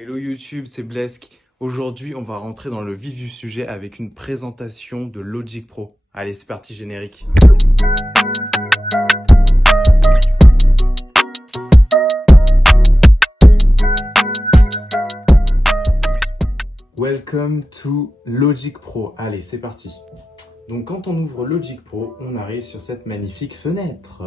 Hello YouTube, c'est Blesk. Aujourd'hui, on va rentrer dans le vif du sujet avec une présentation de Logic Pro. Allez, c'est parti, générique. Welcome to Logic Pro. Allez, c'est parti. Donc, quand on ouvre Logic Pro, on arrive sur cette magnifique fenêtre.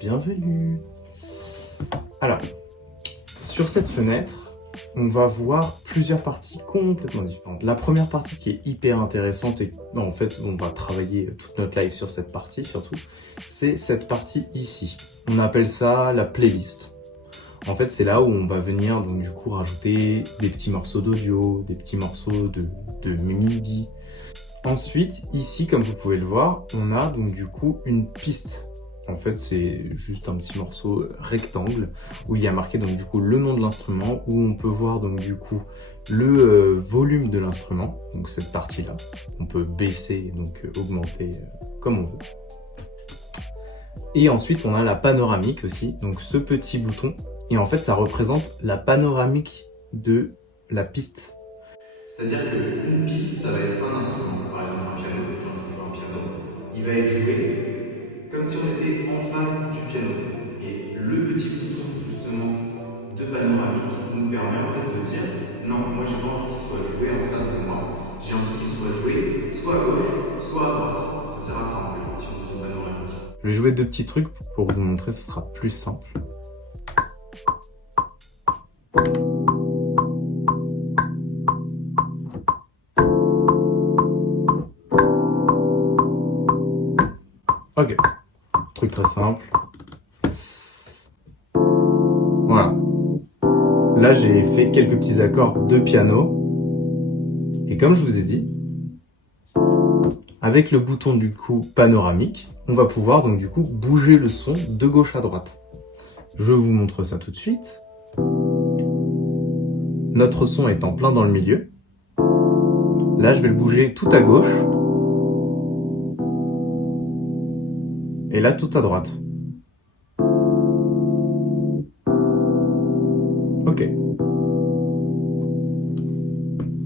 Bienvenue. Alors, sur cette fenêtre, on va voir plusieurs parties complètement différentes. La première partie qui est hyper intéressante et en fait on va travailler toute notre live sur cette partie surtout, c'est cette partie ici. On appelle ça la playlist. En fait c'est là où on va venir donc du coup rajouter des petits morceaux d'audio, des petits morceaux de MIDI. Ensuite ici comme vous pouvez le voir, on a donc du coup une piste. En fait, c'est juste un petit morceau rectangle où il y a marqué donc du coup le nom de l'instrument, où on peut voir donc du coup le volume de l'instrument, donc cette partie-là. On peut baisser donc augmenter comme on veut. Et ensuite, on a la panoramique aussi, donc ce petit bouton. Et en fait, ça représente la panoramique de la piste. C'est-à-dire qu'une piste, ça va être un instrument, par exemple un piano. Je suis en train de jouer un piano. Il va être joué comme si on était en face du piano. Et le petit bouton justement de panoramique nous permet en fait de dire non, moi j'ai pas envie qu'il soit joué en face de moi, j'ai envie qu'il soit joué soit à gauche, soit à droite. Ça sert à ça en fait quand on utilise une panoramique. Je vais jouer deux petits trucs pour vous montrer, ce sera plus simple. Ok, truc très simple. Voilà. Là, j'ai fait quelques petits accords de piano. Et comme je vous ai dit, avec le bouton du coup panoramique, on va pouvoir donc du coup bouger le son de gauche à droite. Je vous montre ça tout de suite. Notre son est en plein dans le milieu. Là, je vais le bouger tout à gauche. Et là, tout à droite. Ok.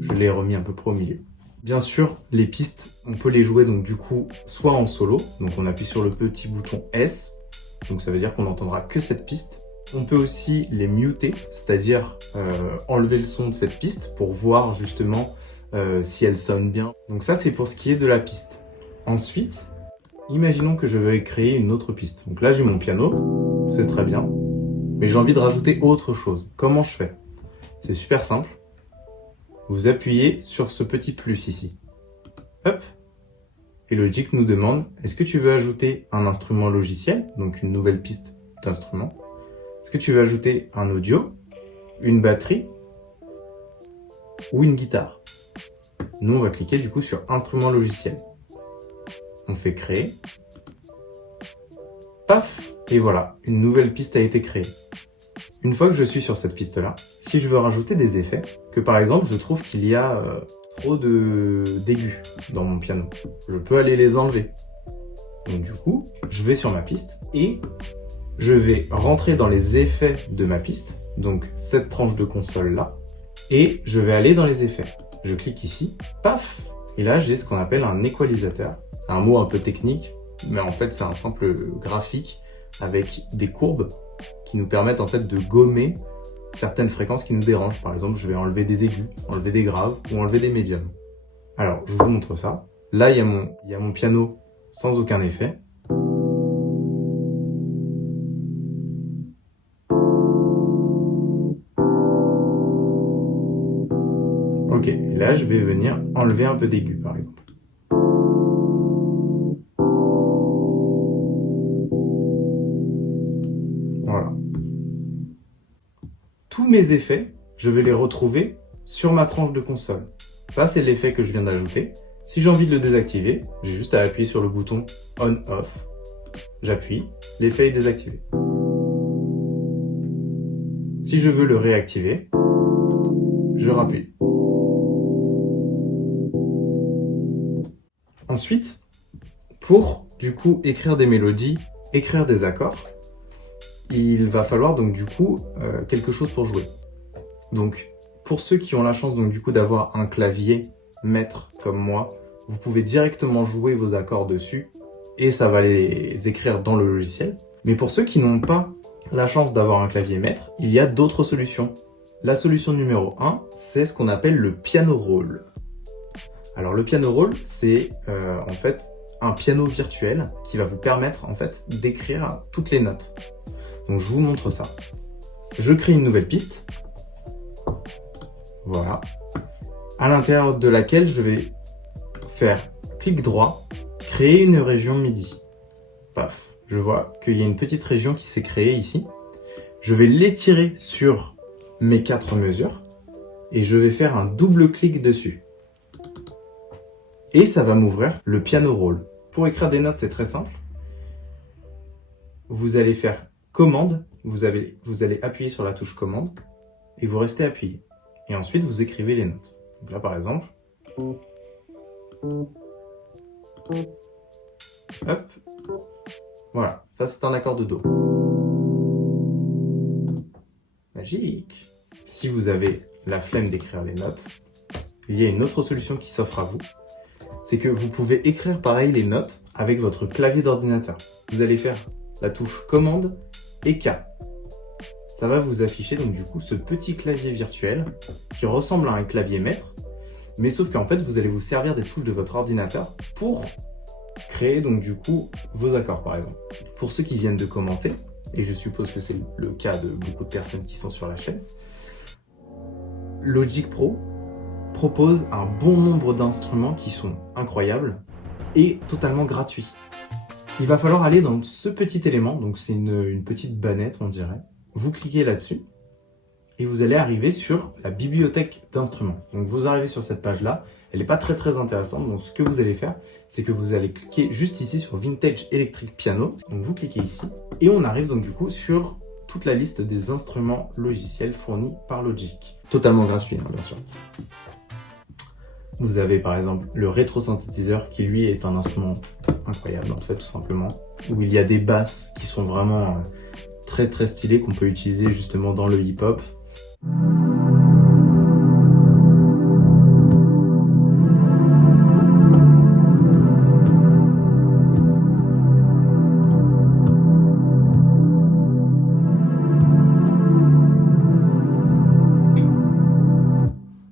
Je l'ai remis un peu près au milieu. Bien sûr, les pistes, on peut les jouer donc du coup soit en solo, donc on appuie sur le petit bouton S, donc ça veut dire qu'on n'entendra que cette piste. On peut aussi les muter, c'est-à-dire enlever le son de cette piste pour voir justement si elle sonne bien. Donc ça c'est pour ce qui est de la piste. Ensuite, imaginons que je veuille créer une autre piste. Donc là j'ai mon piano, c'est très bien, mais j'ai envie de rajouter autre chose. Comment je fais? C'est super simple. Vous appuyez sur ce petit plus ici. Hop. Et Logic nous demande, est-ce que tu veux ajouter un instrument logiciel, donc une nouvelle piste d'instrument? Est-ce que tu veux ajouter un audio, une batterie ou une guitare? Nous, on va cliquer du coup sur instrument logiciel. On fait créer. Paf! Et voilà, une nouvelle piste a été créée. Une fois que je suis sur cette piste-là, si je veux rajouter des effets, que par exemple je trouve qu'il y a trop d'aigus dans mon piano, je peux aller les enlever. Donc du coup, je vais sur ma piste et je vais rentrer dans les effets de ma piste, donc cette tranche de console-là, et je vais aller dans les effets. Je clique ici, paf! Et là j'ai ce qu'on appelle un équalisateur. C'est un mot un peu technique, mais en fait c'est un simple graphique avec des courbes qui nous permettent en fait de gommer certaines fréquences qui nous dérangent. Par exemple, je vais enlever des aigus, enlever des graves ou enlever des médiums. Alors, je vous montre ça. Là, il y a mon piano sans aucun effet. Ok, et là, je vais venir enlever un peu d'aigus, par exemple. Voilà. Tous mes effets, je vais les retrouver sur ma tranche de console. Ça, c'est l'effet que je viens d'ajouter. Si j'ai envie de le désactiver, j'ai juste à appuyer sur le bouton On-Off. J'appuie, l'effet est désactivé. Si je veux le réactiver, je rappuie. Ensuite, pour du coup écrire des mélodies, écrire des accords, il va falloir donc du coup quelque chose pour jouer. Donc Pour ceux qui ont la chance donc du coup d'avoir un clavier maître comme moi, vous pouvez directement jouer vos accords dessus et ça va les écrire dans le logiciel. Mais pour ceux qui n'ont pas la chance d'avoir un clavier maître, il y a d'autres solutions. La solution numéro 1, c'est ce qu'on appelle le piano roll. Alors le piano roll, c'est en fait un piano virtuel qui va vous permettre en fait d'écrire toutes les notes. Donc je vous montre ça. Je crée une nouvelle piste. Voilà. À l'intérieur de laquelle je vais faire clic droit, créer une région MIDI. Paf, je vois qu'il y a une petite région qui s'est créée ici. Je vais l'étirer sur mes 4 mesures et je vais faire un double clic dessus. Et ça va m'ouvrir le piano roll. Pour écrire des notes, c'est très simple. Vous allez faire commande, vous allez appuyer sur la touche commande et vous restez appuyé. Et ensuite, vous écrivez les notes. Donc là, par exemple, hop, voilà, ça c'est un accord de Do. Magique! Si vous avez la flemme d'écrire les notes, il y a une autre solution qui s'offre à vous. C'est que vous pouvez écrire pareil les notes avec votre clavier d'ordinateur. Vous allez faire la touche commande et K. Ça va vous afficher donc du coup ce petit clavier virtuel qui ressemble à un clavier maître, mais sauf qu'en fait vous allez vous servir des touches de votre ordinateur pour créer donc du coup vos accords par exemple. Pour ceux qui viennent de commencer, et je suppose que c'est le cas de beaucoup de personnes qui sont sur la chaîne, Logic Pro propose un bon nombre d'instruments qui sont incroyables et totalement gratuits. Il va falloir aller dans ce petit élément, donc c'est une petite bannette on dirait. Vous cliquez là-dessus et vous allez arriver sur la bibliothèque d'instruments. Donc vous arrivez sur cette page-là, elle n'est pas très intéressante, donc ce que vous allez faire, c'est que vous allez cliquer juste ici sur Vintage Electric Piano. Donc vous cliquez ici et on arrive donc du coup sur toute la liste des instruments logiciels fournis par Logic. Totalement gratuit, hein, bien sûr. Vous avez par exemple le rétro-synthétiseur qui lui est un instrument incroyable en fait tout simplement, où il y a des basses qui sont vraiment très stylées qu'on peut utiliser justement dans le hip-hop.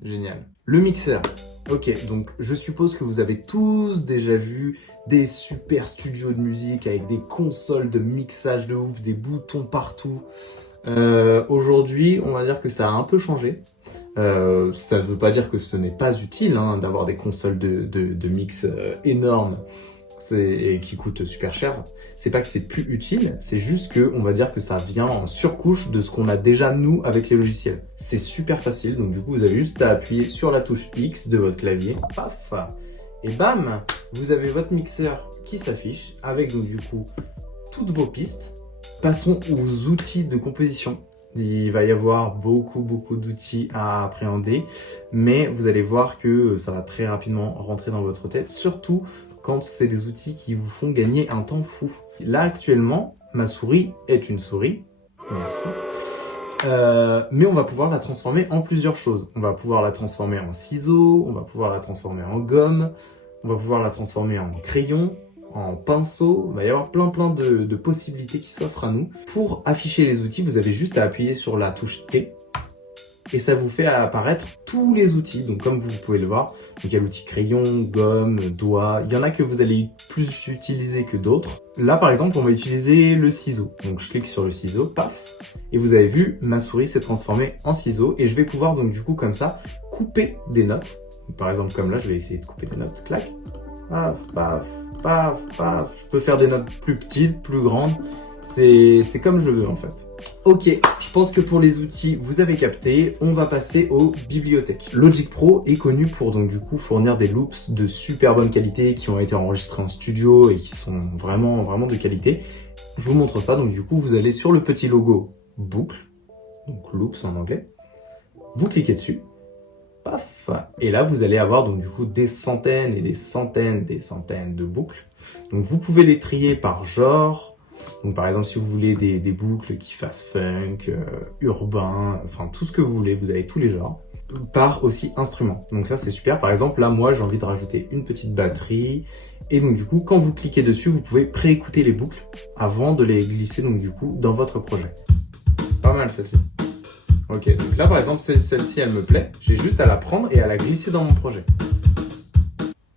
Génial. Le mixeur. Ok, donc je suppose que vous avez tous déjà vu des super studios de musique avec des consoles de mixage de ouf, des boutons partout. Aujourd'hui, on va dire que ça a un peu changé. Ça ne veut pas dire que ce n'est pas utile hein, d'avoir des consoles de mix énormes et qui coûtent super cher. C'est pas que c'est plus utile, c'est juste que on va dire que ça vient en surcouche de ce qu'on a déjà nous avec les logiciels. C'est super facile, donc du coup vous avez juste à appuyer sur la touche X de votre clavier, paf, et bam, vous avez votre mixeur qui s'affiche avec donc du coup toutes vos pistes. Passons aux outils de composition. Il va y avoir beaucoup d'outils à appréhender, mais vous allez voir que ça va très rapidement rentrer dans votre tête, surtout quand c'est des outils qui vous font gagner un temps fou. Là actuellement, ma souris est une souris, merci. Mais on va pouvoir la transformer en plusieurs choses. On va pouvoir la transformer en ciseaux, on va pouvoir la transformer en gomme, on va pouvoir la transformer en crayon, en pinceau. Il va y avoir plein de possibilités qui s'offrent à nous. Pour afficher les outils, vous avez juste à appuyer sur la touche T et ça vous fait apparaître tous les outils. Donc comme vous pouvez le voir, donc il y a l'outil crayon, gomme, doigt. Il y en a que vous allez plus utiliser que d'autres. Là par exemple, on va utiliser le ciseau. Donc je clique sur le ciseau, paf, et vous avez vu, ma souris s'est transformée en ciseau et je vais pouvoir donc du coup comme ça couper des notes. Donc, par exemple comme là, je vais essayer de couper des notes, clac, paf, paf, paf, paf. Je peux faire des notes plus petites, plus grandes. C'est comme je veux en fait. Ok, je pense que pour les outils, vous avez capté. On va passer aux bibliothèques. Logic Pro est connu pour donc du coup fournir des loops de super bonne qualité qui ont été enregistrés en studio et qui sont vraiment de qualité. Je vous montre ça. Donc du coup, vous allez sur le petit logo boucle, donc loops en anglais. Vous cliquez dessus. Paf. Et là, vous allez avoir donc du coup des centaines et des centaines de boucles. Donc vous pouvez les trier par genre. Donc par exemple, si vous voulez des boucles qui fassent funk, urbain, enfin tout ce que vous voulez, vous avez tous les genres. par aussi instrument. Donc ça c'est super. Par exemple là moi j'ai envie de rajouter une petite batterie et donc du coup quand vous cliquez dessus vous pouvez préécouter les boucles avant de les glisser donc du coup dans votre projet. Pas mal celle-ci. Ok, donc là par exemple celle-ci elle me plaît, j'ai juste à la prendre et à la glisser dans mon projet.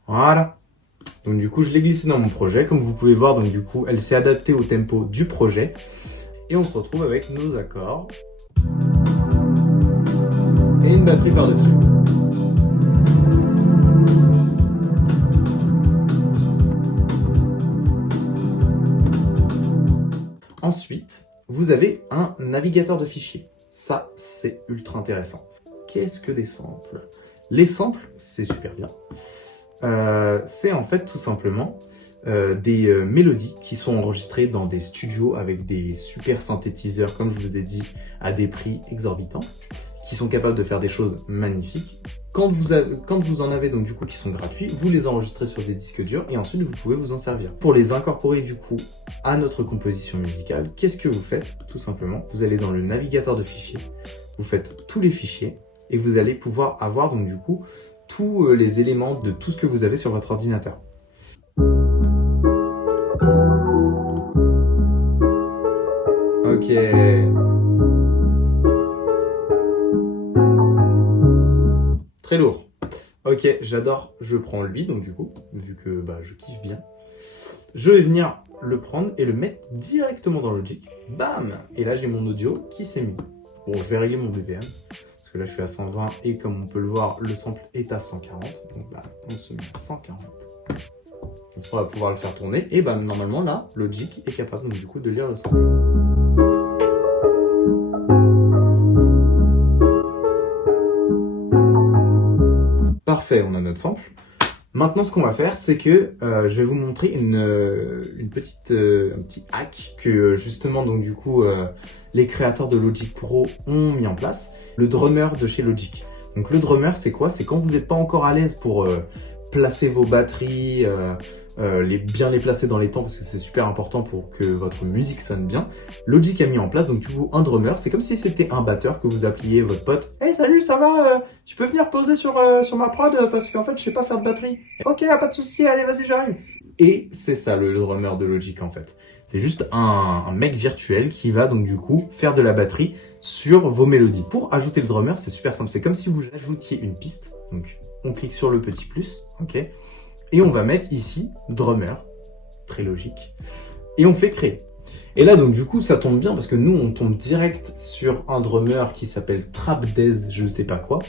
Voilà. Donc du coup je l'ai glissée dans mon projet, comme vous pouvez voir donc du coup elle s'est adaptée au tempo du projet et on se retrouve avec nos accords. Et une batterie par-dessus. Ensuite, vous avez un navigateur de fichiers. Ça, c'est ultra intéressant. Qu'est-ce que des samples? Les samples, c'est super bien. C'est en fait tout simplement des mélodies qui sont enregistrées dans des studios avec des super synthétiseurs, comme je vous ai dit, à des prix exorbitants, qui sont capables de faire des choses magnifiques. Quand vous en avez donc du coup qui sont gratuits, vous les enregistrez sur des disques durs et ensuite vous pouvez vous en servir. Pour les incorporer du coup à notre composition musicale, qu'est-ce que vous faites? Tout simplement, vous allez dans le navigateur de fichiers, vous faites tous les fichiers et vous allez pouvoir avoir donc du coup tous les éléments de tout ce que vous avez sur votre ordinateur. Ok. Très lourd. Ok, j'adore. Je prends lui, donc du coup, vu que je kiffe bien. Je vais venir le prendre et le mettre directement dans Logic. Bam! Et là, j'ai mon audio qui s'est mis. Bon, je vais régler mon BPM. Parce que là, je suis à 120 et comme on peut le voir, le sample est à 140. Donc on se met à 140. Comme ça, on va pouvoir le faire tourner. Et normalement, là, Logic est capable donc, du coup de lire le sample. Parfait, on a notre sample. Maintenant, ce qu'on va faire, c'est que je vais vous montrer un petit hack que justement, donc du coup, les créateurs de Logic Pro ont mis en place. Le drummer de chez Logic. Donc le drummer, c'est quoi? C'est quand vous n'êtes pas encore à l'aise pour placer vos batteries, bien les placer dans les temps parce que c'est super important pour que votre musique sonne bien. Logic a mis en place donc du coup un drummer, c'est comme si c'était un batteur que vous appeliez votre pote. Hey salut, ça va, tu peux venir poser sur ma prod parce qu'en fait je sais pas faire de batterie. Ok, pas de souci, allez vas-y j'arrive. Et c'est ça le drummer de Logic en fait. C'est juste un mec virtuel qui va donc du coup faire de la batterie sur vos mélodies. Pour ajouter le drummer, c'est super simple, c'est comme si vous ajoutiez une piste. Donc on clique sur le petit plus, ok. Et on va mettre ici drummer, très logique, et on fait créer. Et là donc du coup ça tombe bien parce que nous on tombe direct sur un drummer qui s'appelle Trap Dez, je ne sais pas quoi.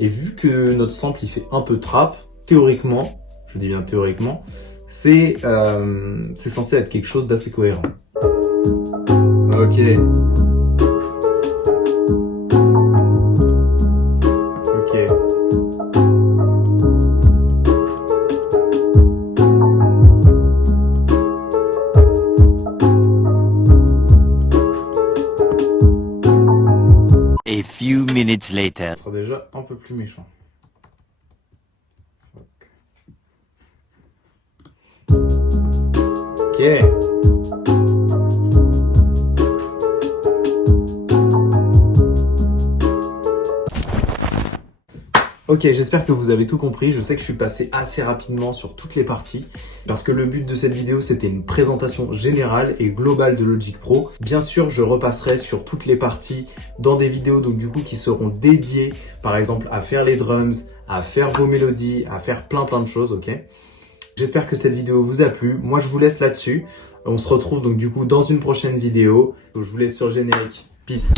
Et vu que notre sample il fait un peu trap, théoriquement, je dis bien théoriquement, c'est censé être quelque chose d'assez cohérent. Ok. A few minutes later. Ça sera déjà un peu plus méchant. Ok. Ok, j'espère que vous avez tout compris. Je sais que je suis passé assez rapidement sur toutes les parties parce que le but de cette vidéo, c'était une présentation générale et globale de Logic Pro. Bien sûr, je repasserai sur toutes les parties dans des vidéos donc du coup qui seront dédiées, par exemple, à faire les drums, à faire vos mélodies, à faire plein de choses, ok? J'espère que cette vidéo vous a plu. Moi, je vous laisse là-dessus. On se retrouve donc du coup dans une prochaine vidéo. Donc, je vous laisse sur le générique. Peace.